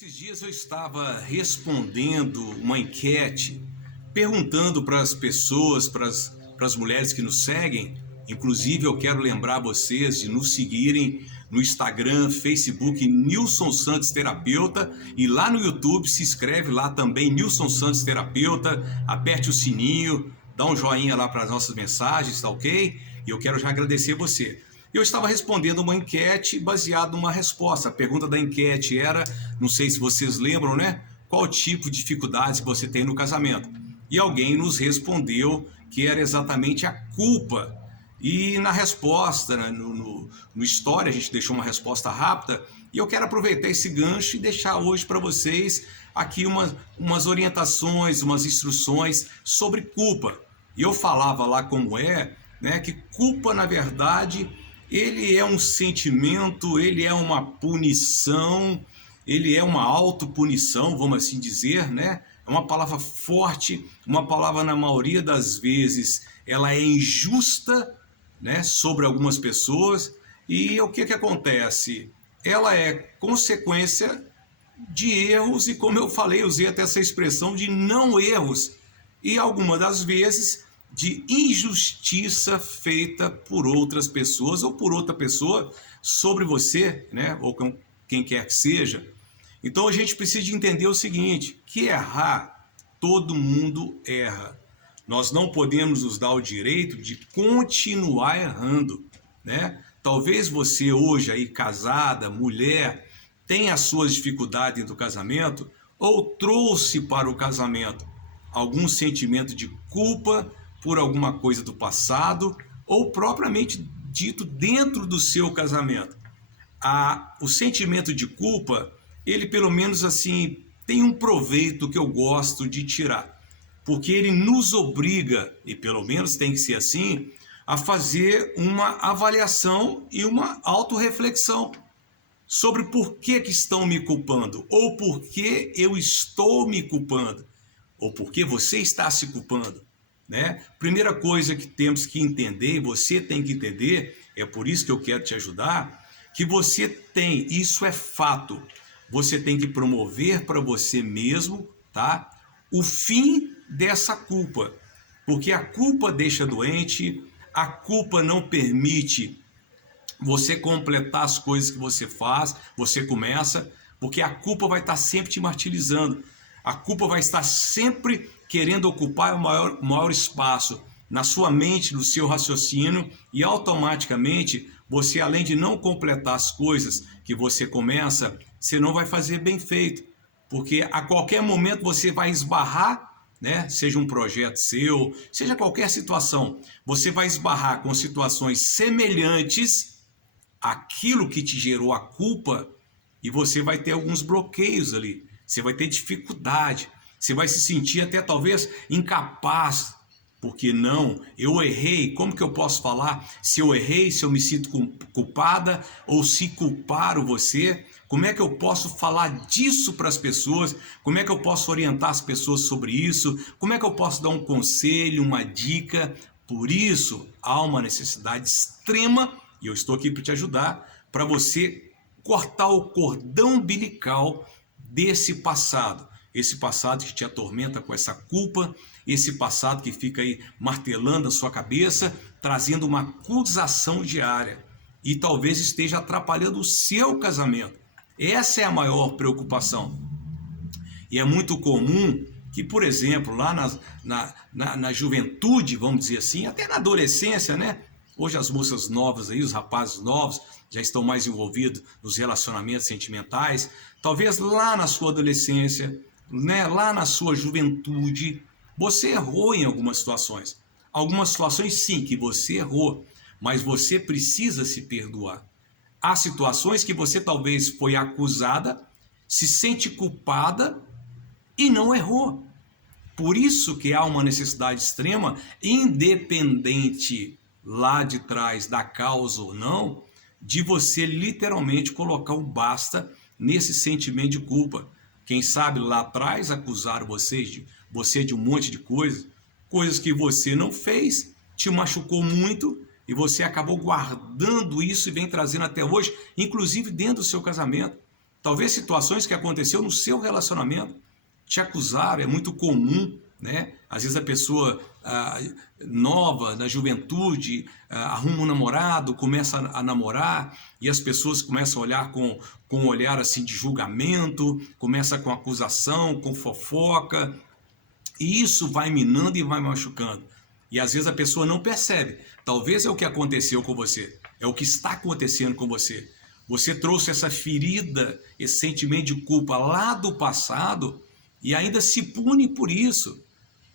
Esses dias eu estava respondendo uma enquete, perguntando para as pessoas, para as mulheres que nos seguem. Inclusive eu quero lembrar vocês de nos seguirem no Instagram, Facebook, Nilson Santos Terapeuta, e lá no YouTube se inscreve lá também, Nilson Santos Terapeuta, aperte o sininho, dá um joinha lá para as nossas mensagens, tá ok? E eu quero já agradecer você. Eu estava respondendo uma enquete baseada numa resposta. A pergunta da enquete era, não sei se vocês lembram, né? Qual tipo de dificuldades que você tem no casamento? E alguém nos respondeu que era exatamente a culpa. E na resposta, né, no História, a gente deixou uma resposta rápida. E eu quero aproveitar esse gancho e deixar hoje para vocês aqui umas orientações, umas instruções sobre culpa. E eu falava lá como né, que culpa, na verdade, ele é um sentimento, ele é uma punição, ele é uma autopunição, vamos assim dizer, né? É uma palavra forte, uma palavra, na maioria das vezes, ela é injusta, né, sobre algumas pessoas. E o que acontece? Ela é consequência de erros, e como eu falei, usei até essa expressão de não erros, e algumas das vezes de injustiça feita por outras pessoas ou por outra pessoa sobre você, né, ou com quem quer que seja. Então a gente precisa de entender o seguinte, que errar, todo mundo erra. Nós não podemos nos dar o direito de continuar errando, né? Talvez você hoje aí casada, mulher, tenha as suas dificuldades do casamento ou trouxe para o casamento algum sentimento de culpa por alguma coisa do passado ou propriamente dito dentro do seu casamento. O sentimento de culpa, ele pelo menos assim tem um proveito que eu gosto de tirar, porque ele nos obriga, e pelo menos tem que ser assim, a fazer uma avaliação e uma autorreflexão sobre por que estão me culpando, ou por que eu estou me culpando, ou por que você está se culpando, né? Primeira coisa que temos que entender, e você tem que entender, é por isso que eu quero te ajudar, que você tem, isso é fato, você tem que promover para você mesmo, tá? O fim dessa culpa, porque a culpa deixa doente, a culpa não permite você completar as coisas que você faz, você começa, porque a culpa vai estar sempre te martirizando, a culpa vai estar sempre querendo ocupar o maior espaço na sua mente, no seu raciocínio, e automaticamente você, além de não completar as coisas que você começa, você não vai fazer bem feito, porque a qualquer momento você vai esbarrar, né? Seja um projeto seu, seja qualquer situação, você vai esbarrar com situações semelhantes àquilo que te gerou a culpa, e você vai ter alguns bloqueios ali, você vai ter dificuldade, você vai se sentir até talvez incapaz, porque não, eu errei, como que eu posso falar se eu errei, se eu me sinto culpada, ou se culparam você? Como é que eu posso falar disso para as pessoas? Como é que eu posso orientar as pessoas sobre isso? Como é que eu posso dar um conselho, uma dica? Por isso, há uma necessidade extrema, e eu estou aqui para te ajudar, para você cortar o cordão umbilical desse passado. Esse passado que te atormenta com essa culpa, esse passado que fica aí martelando a sua cabeça, trazendo uma acusação diária e talvez esteja atrapalhando o seu casamento. Essa é a maior preocupação. E é muito comum que, por exemplo, lá na juventude, vamos dizer assim, até na adolescência, né? Hoje as moças novas aí, os rapazes novos, já estão mais envolvidos nos relacionamentos sentimentais. Talvez lá na sua adolescência, né, lá na sua juventude, você errou em algumas situações. Algumas situações sim que você errou, mas você precisa se perdoar. Há situações que você talvez foi acusada, se sente culpada e não errou. Por isso que há uma necessidade extrema, independente lá de trás da causa ou não, de você literalmente colocar o basta nesse sentimento de culpa. Quem sabe lá atrás acusaram você de um monte de coisas que você não fez, te machucou muito e você acabou guardando isso e vem trazendo até hoje, inclusive dentro do seu casamento. Talvez situações que aconteceu no seu relacionamento te acusaram, é muito comum, né? Às vezes a pessoa nova, na juventude, arruma um namorado, começa a namorar e as pessoas começam a olhar com um olhar assim de julgamento, começa com acusação, com fofoca, e isso vai minando e vai machucando. E às vezes a pessoa não percebe. Talvez é o que aconteceu com você, é o que está acontecendo com você. Você trouxe essa ferida, esse sentimento de culpa lá do passado e ainda se pune por isso.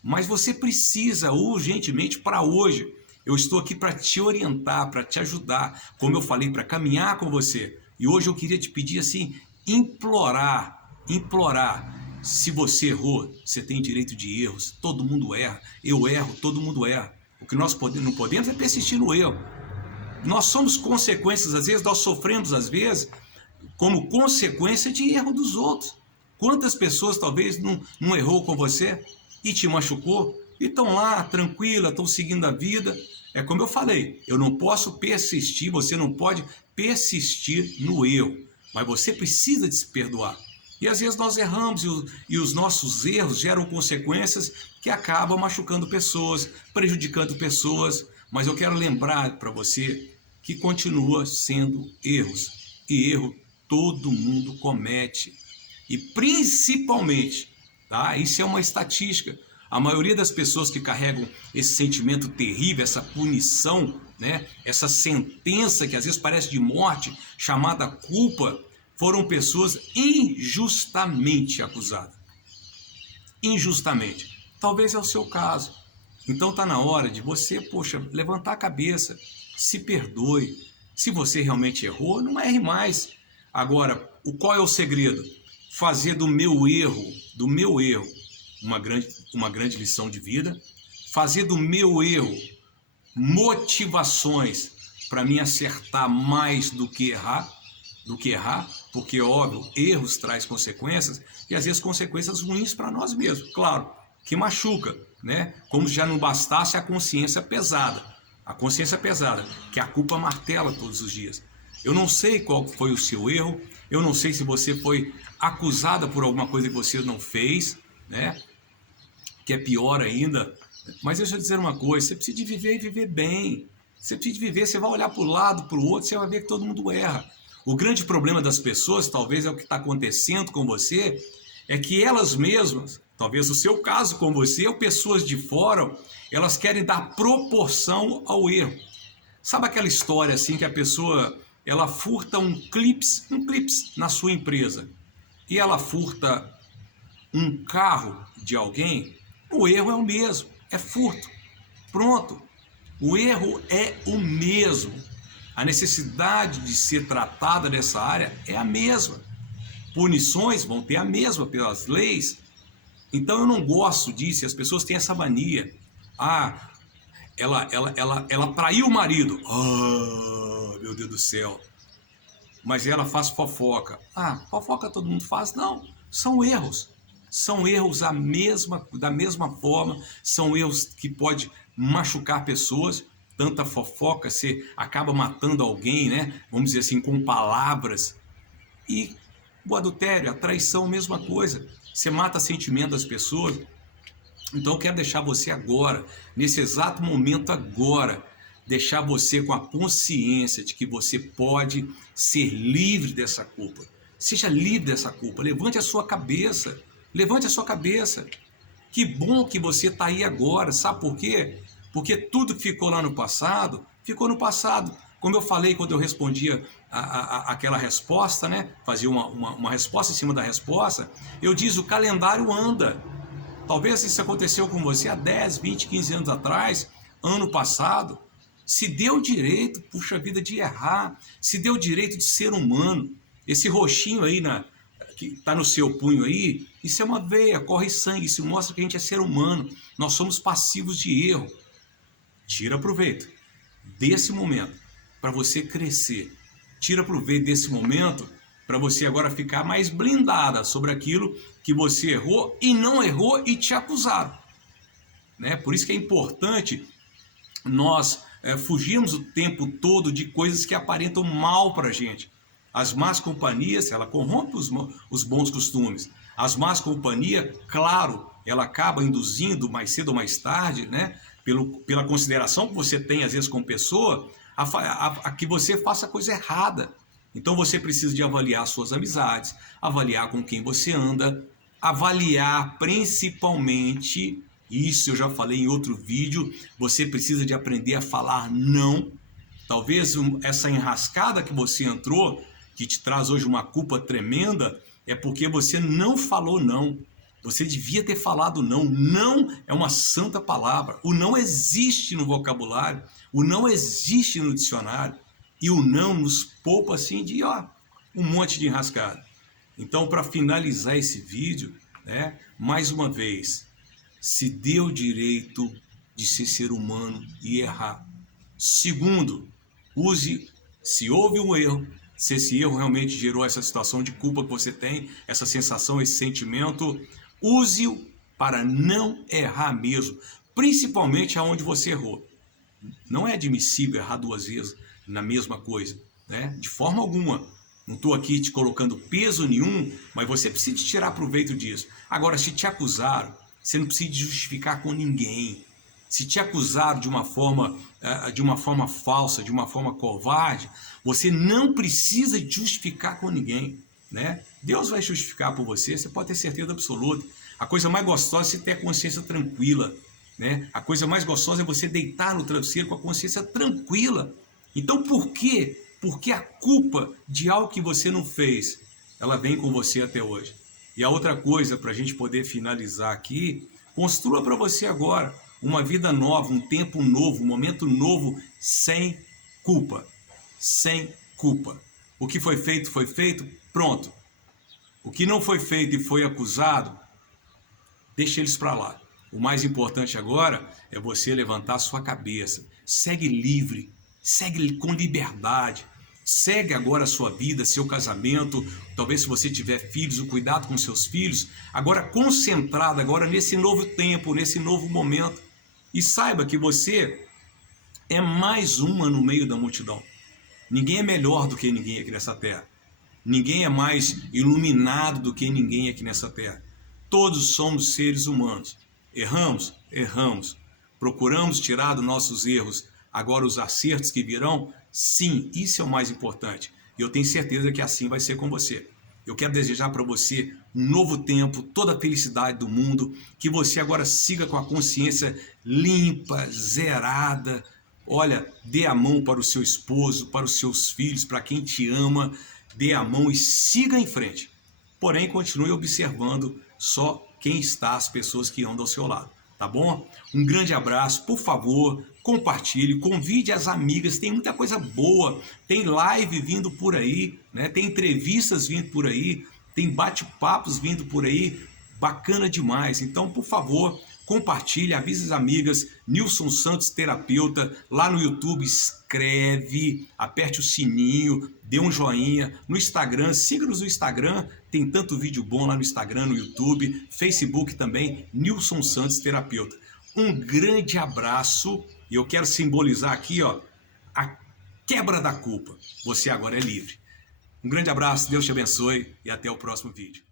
Mas você precisa urgentemente para hoje. Eu estou aqui para te orientar, para te ajudar, como eu falei, para caminhar com você. E hoje eu queria te pedir assim, implorar. Se você errou, você tem direito de erros. Todo mundo erra. Eu erro, todo mundo erra. O que nós não podemos é persistir no erro. Nós somos consequências, às vezes, nós sofremos, às vezes, como consequência de erro dos outros. Quantas pessoas talvez não errou com você e te machucou e estão lá, tranquila, estão seguindo a vida. É como eu falei, eu não posso persistir, você não pode persistir no erro, mas você precisa de se perdoar. E às vezes nós erramos e os nossos erros geram consequências que acabam machucando pessoas, prejudicando pessoas. Mas eu quero lembrar para você que continua sendo erros. E erro todo mundo comete. E principalmente, tá? Isso é uma estatística. A maioria das pessoas que carregam esse sentimento terrível, essa punição, né? Essa sentença que às vezes parece de morte, chamada culpa, foram pessoas injustamente acusadas. Injustamente. Talvez é o seu caso. Então está na hora de você, levantar a cabeça, se perdoe. Se você realmente errou, não erre mais. Agora, qual é o segredo? Fazer do meu erro, uma grande lição de vida. Fazer do meu erro motivações para me acertar mais do que errar, porque, óbvio, erros traz consequências e às vezes consequências ruins para nós mesmos, claro, que machuca, né? Como se já não bastasse a consciência pesada, que a culpa martela todos os dias. Eu não sei qual foi o seu erro, eu não sei se você foi acusada por alguma coisa que você não fez, né? Que é pior ainda, mas deixa eu dizer uma coisa, você precisa de viver e viver bem, você precisa de viver, você vai olhar para o lado, para o outro, você vai ver que todo mundo erra. O grande problema das pessoas, talvez é o que está acontecendo com você, é que elas mesmas, talvez o seu caso com você, ou pessoas de fora, elas querem dar proporção ao erro. Sabe aquela história assim que a pessoa, ela furta um clips na sua empresa e ela furta um carro de alguém? O erro é o mesmo, é furto. Pronto, o erro é o mesmo. A necessidade de ser tratada nessa área é a mesma. Punições vão ter a mesma pelas leis. Então eu não gosto disso, e as pessoas têm essa mania. Ela traiu o marido. Meu Deus do céu. Mas ela faz fofoca. Fofoca todo mundo faz? Não, são erros. São erros da mesma forma, são erros que podem machucar pessoas. Tanta fofoca, você acaba matando alguém, né? Vamos dizer assim, com palavras. E o adultério, a traição, mesma coisa. Você mata sentimento das pessoas. Então eu quero deixar você agora, nesse exato momento agora, deixar você com a consciência de que você pode ser livre dessa culpa. Seja livre dessa culpa. Levante a sua cabeça. Levante a sua cabeça. Que bom que você está aí agora. Sabe por quê? Porque tudo que ficou lá no passado, ficou no passado. Como eu falei quando eu respondia aquela resposta, né? Fazia uma resposta em cima da resposta, eu disse, o calendário anda. Talvez isso aconteceu com você há 10, 20, 15 anos atrás, ano passado. Se deu direito, puxa vida, de errar. Se deu direito de ser humano. Esse roxinho aí que está no seu punho aí, isso é uma veia, corre sangue, isso mostra que a gente é ser humano. Nós somos passivos de erro. Tira proveito desse momento para você crescer. Tira proveito desse momento para você agora ficar mais blindada sobre aquilo que você errou e não errou e te acusaram, né? Por isso que é importante nós fugirmos o tempo todo de coisas que aparentam mal para a gente. As más companhias, ela corrompe os bons costumes. As más companhias, claro, ela acaba induzindo mais cedo ou mais tarde, né, pela consideração que você tem às vezes com pessoa, a que você faça coisa errada. Então você precisa de avaliar suas amizades, avaliar com quem você anda, avaliar principalmente, isso eu já falei em outro vídeo, você precisa de aprender a falar não. Talvez essa enrascada que você entrou, que te traz hoje uma culpa tremenda, é porque você não falou não. Você devia ter falado não. Não é uma santa palavra. O não existe no vocabulário, o não existe no dicionário. E o não nos poupa assim de um monte de enrascada. Então, para finalizar esse vídeo, né, mais uma vez, se deu o direito de ser humano e errar. Segundo, use, se houve um erro, se esse erro realmente gerou essa situação de culpa que você tem, essa sensação, esse sentimento, use-o para não errar mesmo, principalmente aonde você errou. Não é admissível errar 2 vezes na mesma coisa, né? De forma alguma. Não estou aqui te colocando peso nenhum, mas você precisa tirar proveito disso. Agora, se te acusaram, você não precisa justificar com ninguém. Se te acusaram de uma forma falsa, de uma forma covarde, você não precisa justificar com ninguém, né? Deus vai justificar por você, você pode ter certeza absoluta. A coisa mais gostosa é você ter a consciência tranquila, né? A coisa mais gostosa é você deitar no travesseiro com a consciência tranquila. Então por quê? Porque a culpa de algo que você não fez, ela vem com você até hoje. E a outra coisa, para a gente poder finalizar aqui, construa para você agora uma vida nova, um tempo novo, um momento novo, sem culpa. Sem culpa. O que foi feito, pronto. O que não foi feito e foi acusado, deixa eles para lá. O mais importante agora é você levantar a sua cabeça. Segue livre, segue com liberdade. Segue agora a sua vida, seu casamento, talvez se você tiver filhos, o cuidado com seus filhos, agora concentrado agora nesse novo tempo, nesse novo momento. E saiba que você é mais uma no meio da multidão. Ninguém é melhor do que ninguém aqui nessa terra. Ninguém é mais iluminado do que ninguém aqui nessa terra. Todos somos seres humanos. Erramos? Erramos. Procuramos tirar dos nossos erros agora os acertos que virão? Sim, isso é o mais importante. E eu tenho certeza que assim vai ser com você. Eu quero desejar para você um novo tempo, toda a felicidade do mundo, que você agora siga com a consciência limpa, zerada. Olha, dê a mão para o seu esposo, para os seus filhos, para quem te ama, dê a mão e siga em frente. Porém, continue observando só quem está, as pessoas que andam ao seu lado. Tá bom? Um grande abraço, por favor, compartilhe, convide as amigas, tem muita coisa boa, tem live vindo por aí, né? Tem entrevistas vindo por aí, tem bate-papos vindo por aí, bacana demais. Então, por favor, compartilhe, avise as amigas, Nilson Santos Terapeuta, lá no YouTube, escreve, aperte o sininho, dê um joinha, no Instagram, siga-nos no Instagram, tem tanto vídeo bom lá no Instagram, no YouTube, Facebook também, Nilson Santos Terapeuta. Um grande abraço, e eu quero simbolizar aqui, a quebra da culpa. Você agora é livre. Um grande abraço, Deus te abençoe e até o próximo vídeo.